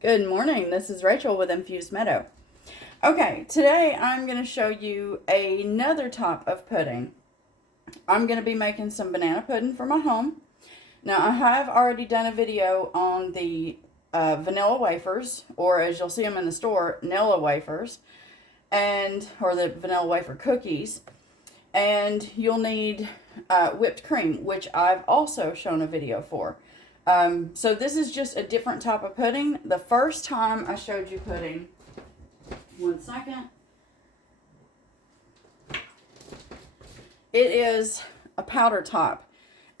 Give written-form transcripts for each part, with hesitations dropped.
Good morning. This is Rachel with Infused Meadow. Okay, today I'm going to show you another type of pudding. I'm going to be making some banana pudding for my home. Now, I have already done a video on the vanilla wafers, or as you'll see them in the store, Nilla wafers, or the vanilla wafer cookies. And you'll need whipped cream, which I've also shown a video for. So this is just a different type of pudding. The first time I showed you pudding, one second, it is a powder type.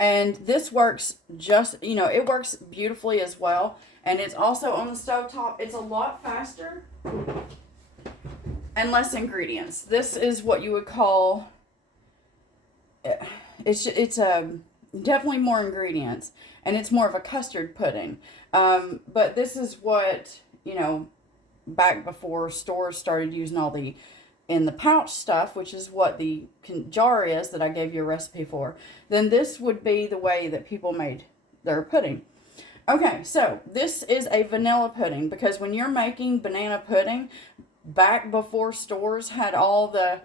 And this works it works beautifully as well. And it's also on the stove top. It's a lot faster and less ingredients. This is what you would call, it's definitely more ingredients, and it's more of a custard pudding. But this is what, back before stores started using all the in the pouch stuff, which is what the jar is that I gave you a recipe for, then this would be the way that people made their pudding. Okay, so this is a vanilla pudding, because when you're making banana pudding, back before stores had all the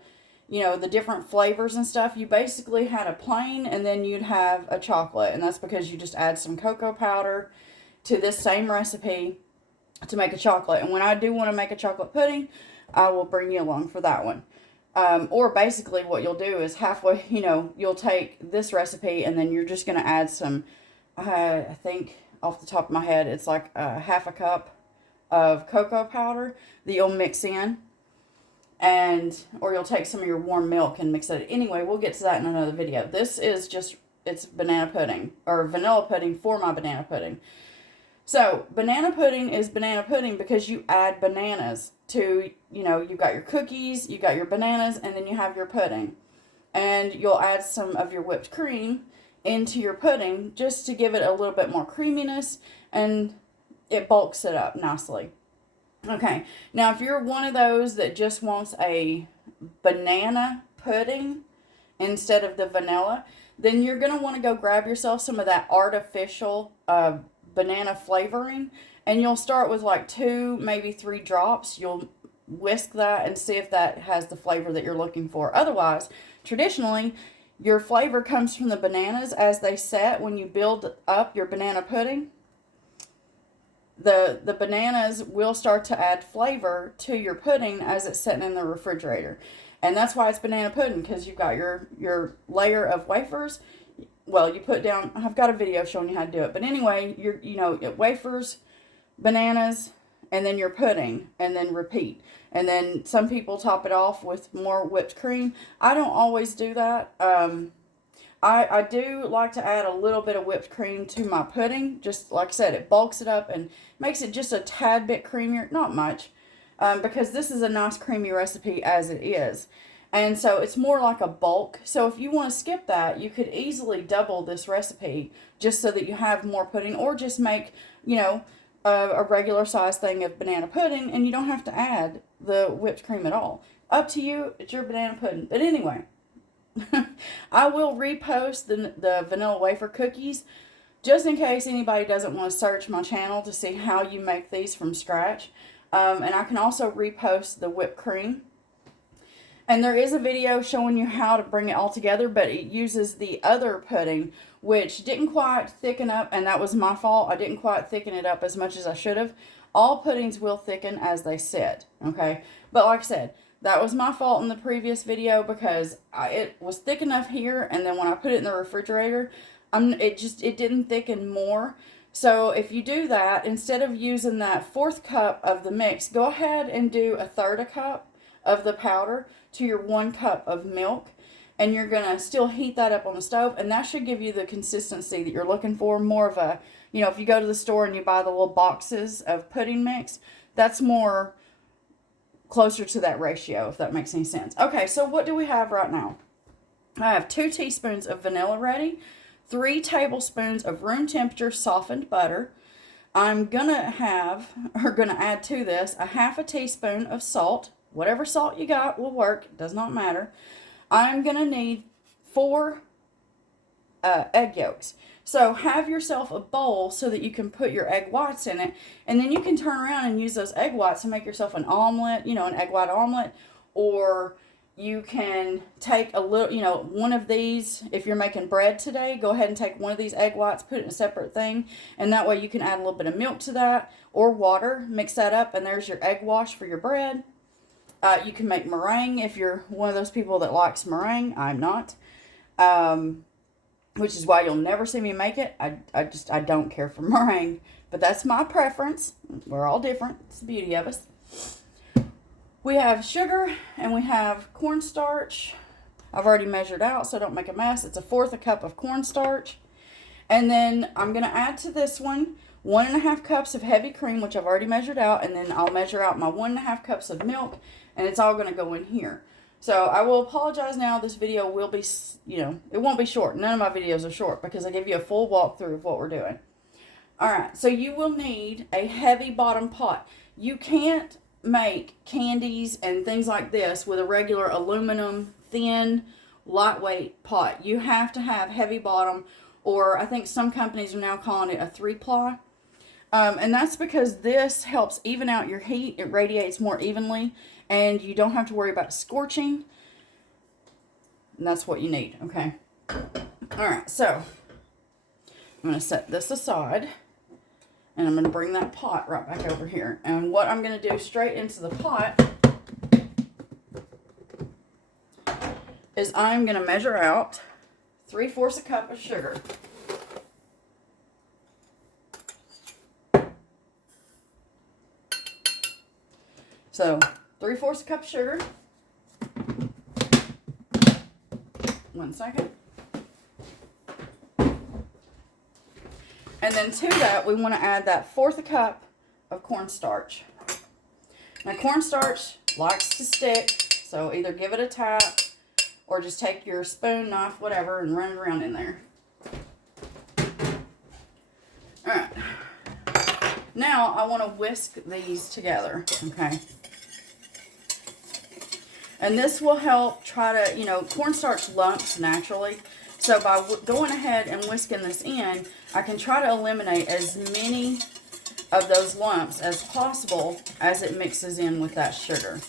the different flavors and stuff, you basically had a plain and then you'd have a chocolate. And that's because you just add some cocoa powder to this same recipe to make a chocolate. And when I do want to make a chocolate pudding, I will bring you along for that one. Or basically what you'll do is halfway, you'll take this recipe and then you're just going to add some, I think off the top of my head, it's like half a cup of cocoa powder that you'll mix in. Or you'll take some of your warm milk and mix it. Anyway, we'll get to that in another video. This is just, it's banana pudding, or vanilla pudding for my banana pudding. So, banana pudding is banana pudding because you add bananas to, you've got your cookies, you got your bananas, and then you have your pudding. And you'll add some of your whipped cream into your pudding just to give it a little bit more creaminess, and it bulks it up nicely. Okay, now if you're one of those that just wants a banana pudding instead of the vanilla, then you're going to want to go grab yourself some of that artificial banana flavoring, and you'll start with like 2, maybe 3 drops. You'll whisk that and see if that has the flavor that you're looking for. Otherwise, traditionally, your flavor comes from the bananas as they set when you build up your banana pudding. The bananas will start to add flavor to your pudding as it's sitting in the refrigerator. And that's why it's banana pudding, because you've got your layer of wafers. Well, you put down, I've got a video showing you how to do it. But anyway, wafers, bananas, and then your pudding, and then repeat. And then some people top it off with more whipped cream. I don't always do that. I do like to add a little bit of whipped cream to my pudding. Just like I said, it bulks it up and makes it just a tad bit creamier. Not much, because this is a nice creamy recipe as it is. And so it's more like a bulk. So if you want to skip that, you could easily double this recipe just so that you have more pudding. Or just make, a regular size thing of banana pudding, and you don't have to add the whipped cream at all. Up to you. It's your banana pudding. But anyway, I will repost the vanilla wafer cookies just in case anybody doesn't want to search my channel to see how you make these from scratch. And I can also repost the whipped cream. And there is a video showing you how to bring it all together, but it uses the other pudding, which didn't quite thicken up, and that was my fault. I didn't quite thicken it up as much as I should have. All puddings will thicken as they sit, okay? But like I said, that was my fault in the previous video, because it was thick enough here, and then when I put it in the refrigerator, it didn't thicken more. So if you do that, instead of using that 4th cup of the mix, go ahead and do a 1/3 cup of the powder to your 1 cup of milk, and you're going to still heat that up on the stove, and that should give you the consistency that you're looking for. More of a, if you go to the store and you buy the little boxes of pudding mix, that's more closer to that ratio, if that makes any sense. Okay, so what do we have right now? I have 2 teaspoons of vanilla ready, 3 tablespoons of room temperature softened butter. I'm gonna add to this a 1/2 teaspoon of salt. Whatever salt you got will work, it does not matter. I'm gonna need 4 egg yolks. So have yourself a bowl so that you can put your egg whites in it, and then you can turn around and use those egg whites to make yourself an omelet, you know, an egg white omelet, or you can take a little, you know, one of these. If you're making bread today, go ahead and take one of these egg whites, put it in a separate thing, and that way you can add a little bit of milk to that or water, mix that up, and there's your egg wash for your bread. You can make meringue if you're one of those people that likes meringue. I'm not. Which is why you'll never see me make it. I don't care for meringue, but that's my preference. We're all different. It's the beauty of us. We have sugar and we have cornstarch. I've already measured out, so don't make a mess. It's 1/4 cup of cornstarch. And then I'm going to add to this 1.5 cups of heavy cream, which I've already measured out. And then I'll measure out my 1.5 cups of milk, and it's all going to go in here. So I will apologize now. This video will be, you know, it won't be short. None of my videos are short because I give you a full walkthrough of what we're doing. All right, so you will need a heavy bottom pot. You can't make candies and things like this with a regular aluminum, thin, lightweight pot. You have to have heavy bottom, or I think some companies are now calling it a 3-ply. And that's because this helps even out your heat. It radiates more evenly, and you don't have to worry about scorching. And that's what you need, okay? All right, so I'm going to set this aside, and I'm going to bring that pot right back over here. And what I'm going to do straight into the pot is I'm going to measure out 3/4 a cup of sugar. So 3/4 a cup of sugar. 1 second. And then to that, we want to add that 1/4 a cup of cornstarch. Now, cornstarch likes to stick, so either give it a tap or just take your spoon, knife, whatever, and run it around in there. All right. Now, I want to whisk these together, okay? And this will help try to, you know, cornstarch lumps naturally. So by going ahead and whisking this in, I can try to eliminate as many of those lumps as possible as it mixes in with that sugar.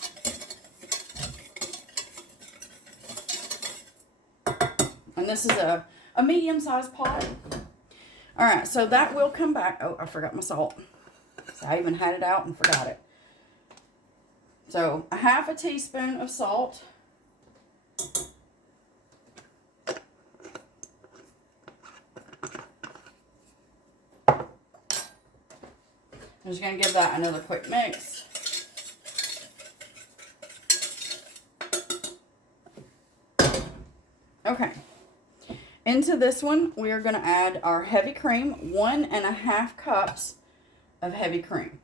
And this is a medium-sized pot. All right, so that will come back. Oh, I forgot my salt. So I even had it out and forgot it. So 1/2 teaspoon of salt. I'm just going to give that another quick mix. Okay. Into this one, we are going to add our heavy cream, 1.5 cups of heavy cream.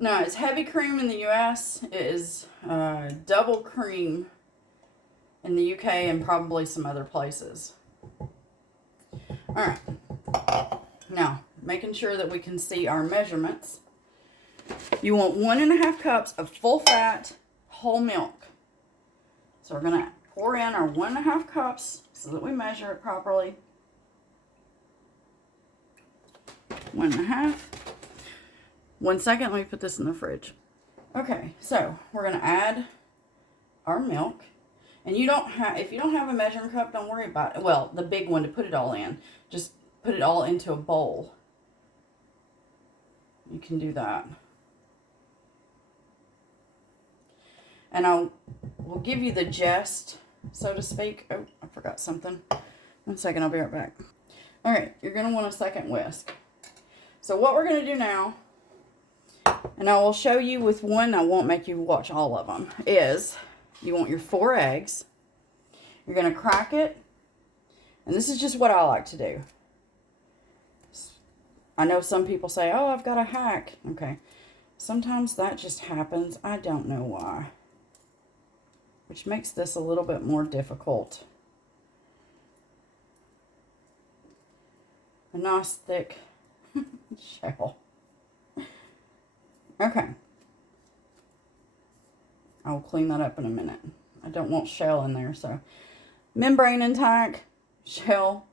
Now, it's heavy cream in the U.S. It is double cream in the U.K. and probably some other places. All right. Now, making sure that we can see our measurements. You want 1.5 cups of full-fat whole milk. So we're going to pour in our 1.5 cups so that we measure it properly. 1.5. 1 second, let me put this in the fridge. Okay, so we're going to add our milk. And you don't have, if you don't have a measuring cup, don't worry about it. Well, the big one to put it all in. Just put it all into a bowl. You can do that. And we'll give you the gist, so to speak. Oh, I forgot something. 1 second, I'll be right back. All right, you're going to want a second whisk. So what we're going to do now, and I will show you with one, I won't make you watch all of them, is you want your 4 eggs. You're going to crack it. And this is just what I like to do. I know some people say, oh, I've got a hack. Okay. Sometimes that just happens. I don't know why. Which makes this a little bit more difficult. a nice thick shell. Okay. I'll clean that up in a minute. I don't want shell in there, so membrane intact, shell.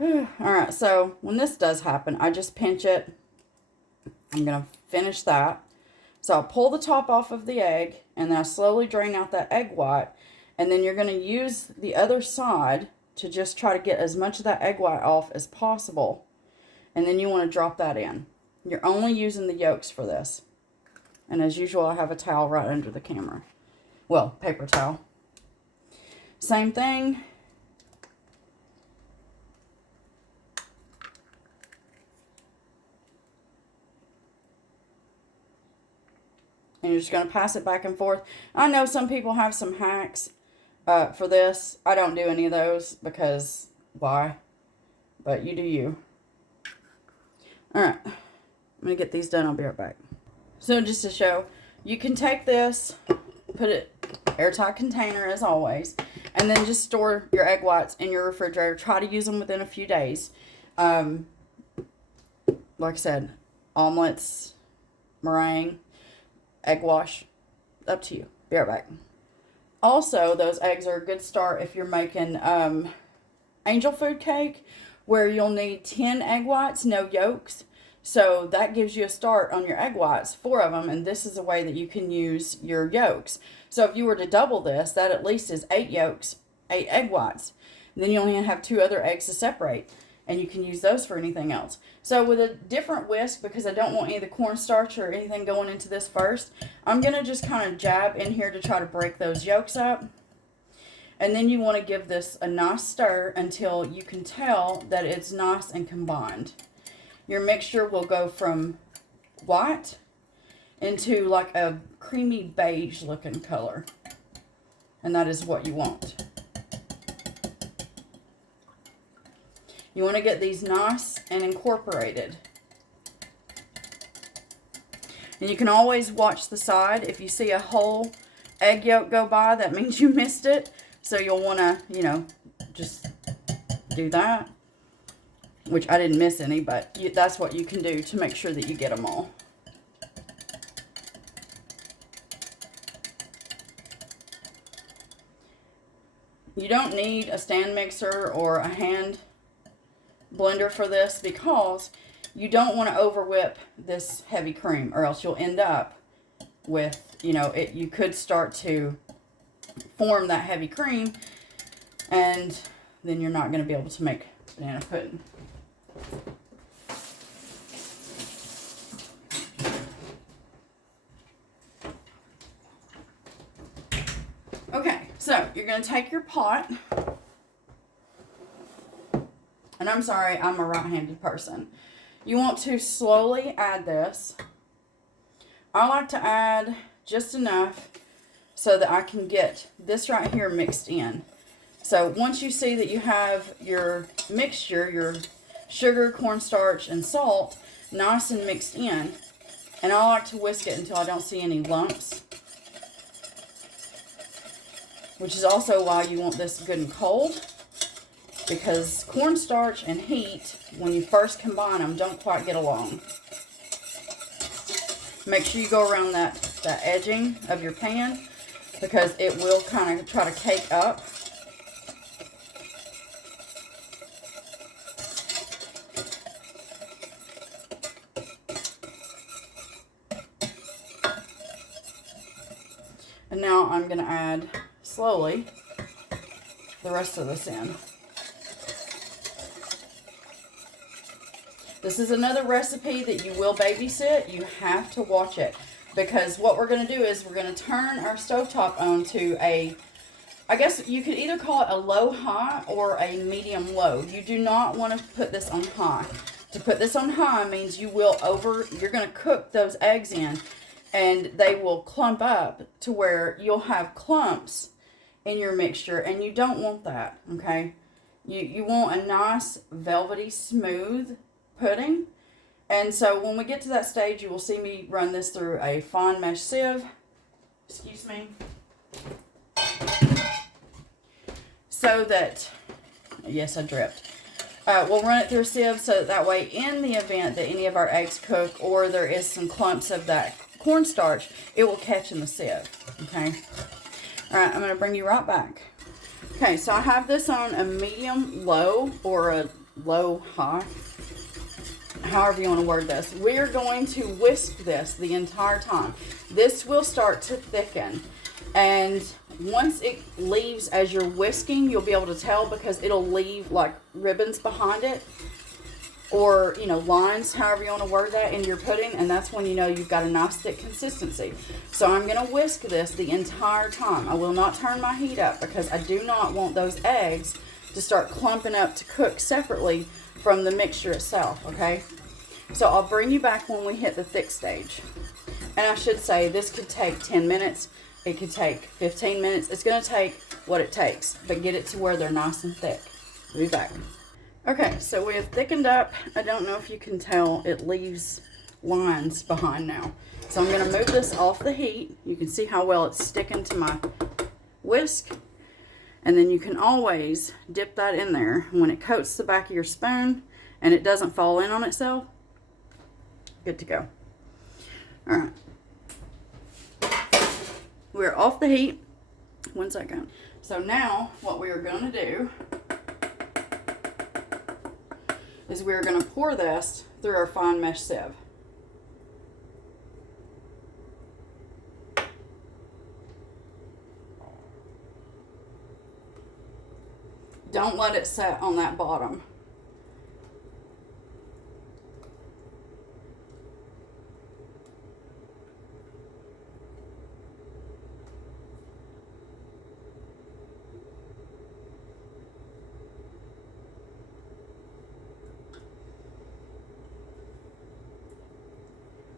Alright, so when this does happen, I just pinch it. I'm going to finish that. So I'll pull the top off of the egg, and then I slowly drain out that egg white, and then you're going to use the other side to just try to get as much of that egg white off as possible. And then you want to drop that in. You're only using the yolks for this. And as usual, I have a towel right under the camera. Well, paper towel. Same thing. And you're just going to pass it back and forth. I know some people have some hacks for this. I don't do any of those because why? But you do you. Alright. I'm going to get these done. I'll be right back. So just to show, you can take this, put it airtight container as always, and then just store your egg whites in your refrigerator. Try to use them within a few days. Like I said, omelets, meringue, egg wash, up to you. Be right back. Also, those eggs are a good start if you're making angel food cake, where you'll need 10 egg whites, no yolks. So that gives you a start on your egg whites, 4 of them, and this is a way that you can use your yolks. So if you were to double this, that at least is 8 yolks, 8 egg whites. And then you only have 2 other eggs to separate, and you can use those for anything else. So with a different whisk, because I don't want any of the cornstarch or anything going into this first, I'm going to just kind of jab in here to try to break those yolks up. And then you want to give this a nice stir until you can tell that it's nice and combined. Your mixture will go from white into like a creamy beige looking color. And that is what you want. You want to get these nice and incorporated. And you can always watch the side. If you see a whole egg yolk go by, that means you missed it. So you'll want to, you know, just do that. Which I didn't miss any, but that's what you can do to make sure that you get them all. You don't need a stand mixer or a hand blender for this because you don't want to over whip this heavy cream, or else you'll end up with, you know, you could start to form that heavy cream, and then you're not going to be able to make banana pudding. Okay, so you're going to take your pot, and I'm sorry, I'm a right-handed person. You want to slowly add this. I like to add just enough so that I can get this right here mixed in. So once you see that you have your mixture, your sugar, cornstarch, and salt nice and mixed in, and I like to whisk it until I don't see any lumps, which is also why you want this good and cold, because cornstarch and heat, when you first combine them, don't quite get along. Make sure you go around that edging of your pan, because it will kind of try to cake up. And now I'm going to add slowly the rest of this in. This is another recipe that you will babysit. You have to watch it, because what we're going to do is we're going to turn our stovetop on to a, I guess you could either call it a low-high or a medium-low. You do not want to put this on high. To put this on high means you're going to cook those eggs in, and they will clump up to where you'll have clumps in your mixture, and you don't want that, okay? You want a nice, velvety, smooth pudding. And so when we get to that stage, you will see me run this through a fine mesh sieve. Excuse me. So that, yes, I dripped. We'll run it through a sieve so that way in the event that any of our eggs cook or there is some clumps of that cornstarch, it will catch in the sieve, okay? All right, I'm going to bring you right back. Okay, so I have this on a medium-low or a low-high, however you want to word this. We're going to whisk this the entire time. This will start to thicken, and once it leaves as you're whisking, you'll be able to tell because it'll leave like ribbons behind it, or, you know, lines, however you want to word that, in your pudding, and that's when you know you've got a nice thick consistency. So I'm going to whisk this the entire time. I will not turn my heat up because I do not want those eggs to start clumping up to cook separately from the mixture itself, okay? So I'll bring you back when we hit the thick stage. And I should say this could take 10 minutes. It could take 15 minutes. It's going to take what it takes, but get it to where they're nice and thick. We'll be back. Okay, so we have thickened up. I don't know if you can tell, it leaves lines behind now. So I'm going to move this off the heat. You can see how well it's sticking to my whisk. And then you can always dip that in there. When it coats the back of your spoon and it doesn't fall in on itself, good to go. All right. We're off the heat. 1 second. So now what we are going to do is we're going to pour this through our fine mesh sieve. Don't let it set on that bottom.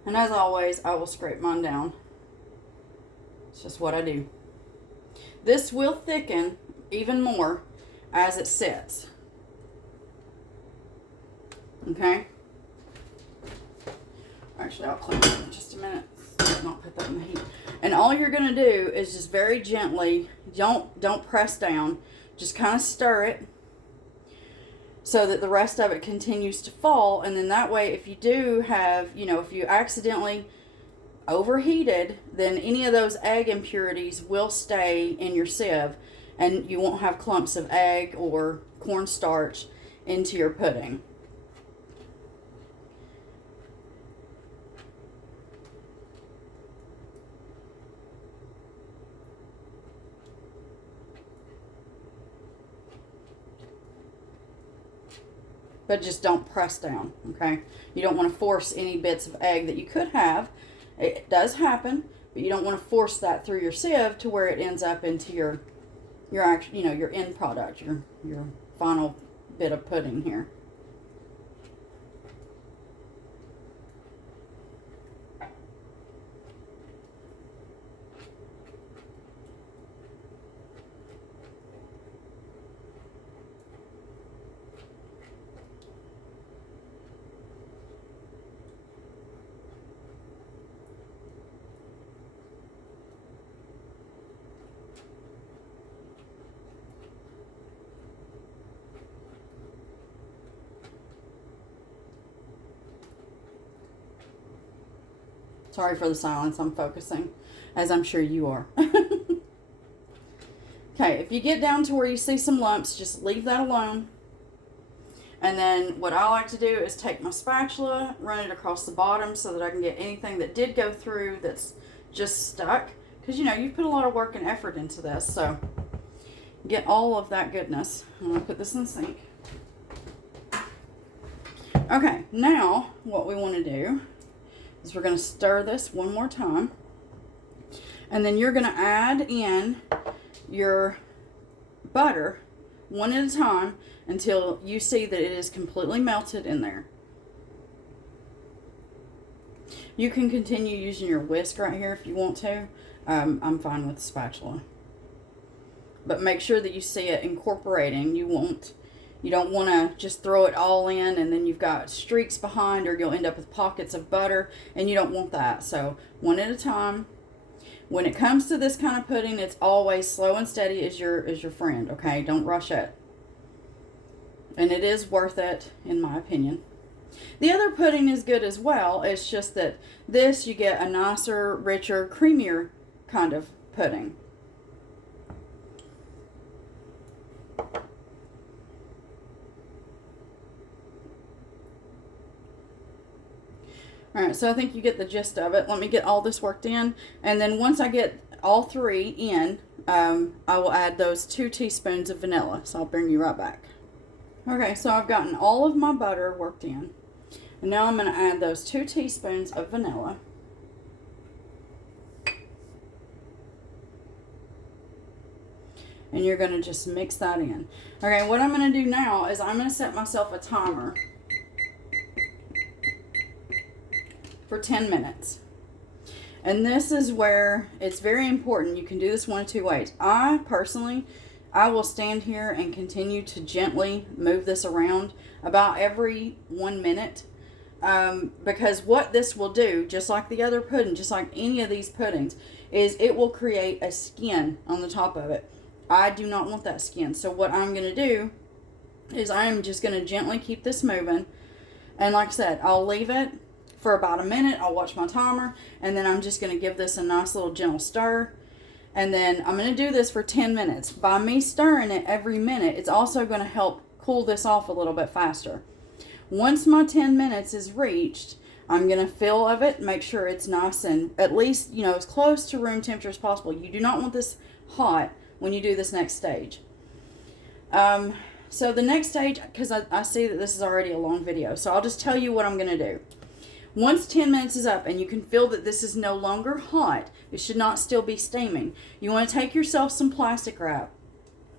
And as always, I will scrape mine down. It's just what I do. This will thicken even more as it sits. Okay? Actually, I'll clean it in just a minute. Not put that in the heat. And all you're going to do is just very gently, don't press down, just kind of stir it so that the rest of it continues to fall. And then that way, if you do have, you know, if you accidentally overheated, then any of those egg impurities will stay in your sieve and you won't have clumps of egg or cornstarch into your pudding. But just don't press down, okay? You don't want to force any bits of egg that you could have. It does happen, but you don't want to force that through your sieve to where it ends up into your actual, you know, your end product, your final bit of pudding here. Sorry for the silence, I'm focusing, as I'm sure you are. Okay, if you get down to where you see some lumps, just leave that alone. And then what I like to do is take my spatula, run it across the bottom so that I can get anything that did go through that's just stuck. Because, you know, you've put a lot of work and effort into this, so get all of that goodness. I'm going to put this in the sink. Okay, now what we want to do is we're going to stir this one more time. And then you're going to add in your butter one at a time until you see that it is completely melted in there. You can continue using your whisk right here if you want to. I'm fine with the spatula. But make sure that you see it incorporating. You don't want to just throw it all in and then you've got streaks behind, or you'll end up with pockets of butter, and you don't want that. So one at a time. When it comes to this kind of pudding, it's always slow and steady is your friend, okay? Don't rush it. And it is worth it, in my opinion. The other pudding is good as well. It's just that this, you get a nicer, richer, creamier kind of pudding. Alright, so I think you get the gist of it. Let me get all this worked in. And then once I get all three in, I will add those 2 teaspoons of vanilla. So I'll bring you right back. Okay, so I've gotten all of my butter worked in. And now I'm going to add those 2 teaspoons of vanilla. And you're going to just mix that in. Okay, what I'm going to do now is I'm going to set myself a timer for 10 minutes. And this is where it's very important. You can do this one of 2 ways. I personally, I will stand here and continue to gently move this around about every 1 minute. Because what this will do, just like the other pudding, just like any of these puddings, is it will create a skin on the top of it. I do not want that skin. So what I'm going to do is I'm just going to gently keep this moving. And like I said, I'll leave it for about a minute. I'll watch my timer. And then I'm just going to give this a nice little gentle stir. And then I'm going to do this for 10 minutes. By me stirring it every minute, it's also going to help cool this off a little bit faster. Once my 10 minutes is reached, I'm going to feel of it, make sure it's nice and at least, as close to room temperature as possible. You do not want this hot when you do this next stage. So the next stage, because I see that this is already a long video, so I'll just tell you what I'm going to do. Once 10 minutes is up and you can feel that this is no longer hot, it should not still be steaming, you want to take yourself some plastic wrap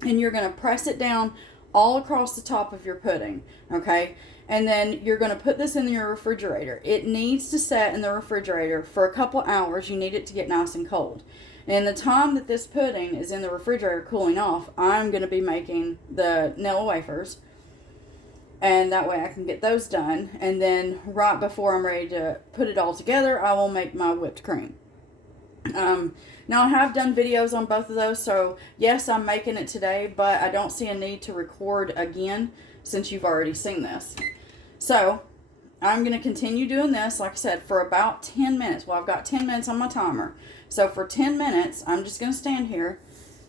and you're going to press it down all across the top of your pudding, okay? And then you're going to put this in your refrigerator. It needs to set in the refrigerator for a couple hours. You need it to get nice and cold. And the time that this pudding is in the refrigerator cooling off, I'm going to be making the Nilla wafers. And that way I can get those done. And then right before I'm ready to put it all together, I will make my whipped cream. Now I have done videos on both of those, so yes, I'm making it today, but I don't see a need to record again since you've already seen this. So I'm going to continue doing this, like I said, for about 10 minutes. Well, I've got 10 minutes on my timer. So for 10 minutes, I'm just going to stand here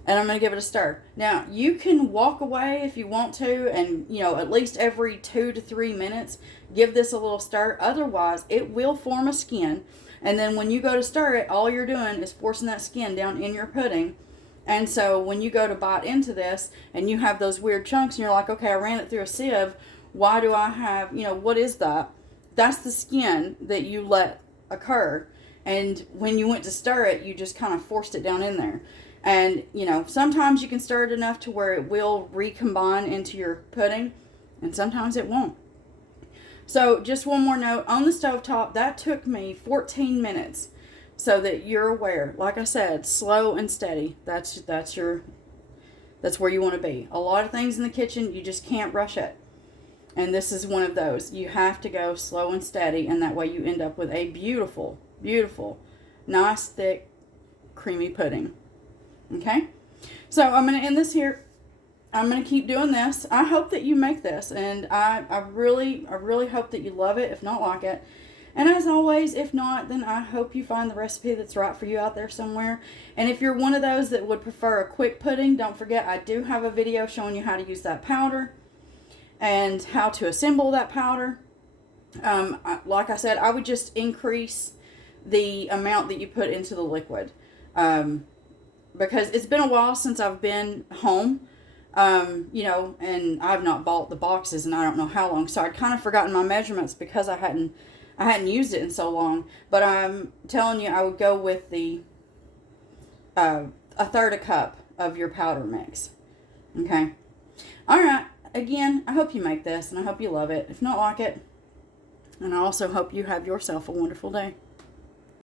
and I'm going to give it a stir. Now, you can walk away if you want to, and, at least every 2 to 3 minutes, give this a little stir. Otherwise, it will form a skin. And then when you go to stir it, all you're doing is forcing that skin down in your pudding. And so when you go to bite into this and you have those weird chunks and you're like, okay, I ran it through a sieve. Why do I have, what is that? That's the skin that you let occur. And when you went to stir it, you just kind of forced it down in there. And, sometimes you can stir it enough to where it will recombine into your pudding. And sometimes it won't. So just one more note, on the stovetop, that took me 14 minutes, so that you're aware. Like I said, slow and steady. That's where you want to be. A lot of things in the kitchen, you just can't rush it. And this is one of those. You have to go slow and steady, and that way you end up with a beautiful, beautiful, nice, thick, creamy pudding. Okay? So I'm going to end this here. I'm going to keep doing this. I hope that you make this, and I really hope that you love it, if not like it. And as always, if not, then I hope you find the recipe that's right for you out there somewhere. And if you're one of those that would prefer a quick pudding, don't forget I do have a video showing you how to use that powder and how to assemble that powder. Like I said, I would just increase the amount that you put into the liquid. Because it's been a while since I've been home. And I've not bought the boxes and I don't know how long. So I'd kind of forgotten my measurements because I hadn't used it in so long. But I'm telling you, I would go with the, a third a cup of your powder mix. Okay. All right. Again, I hope you make this and I hope you love it. If not like it, and I also hope you have yourself a wonderful day.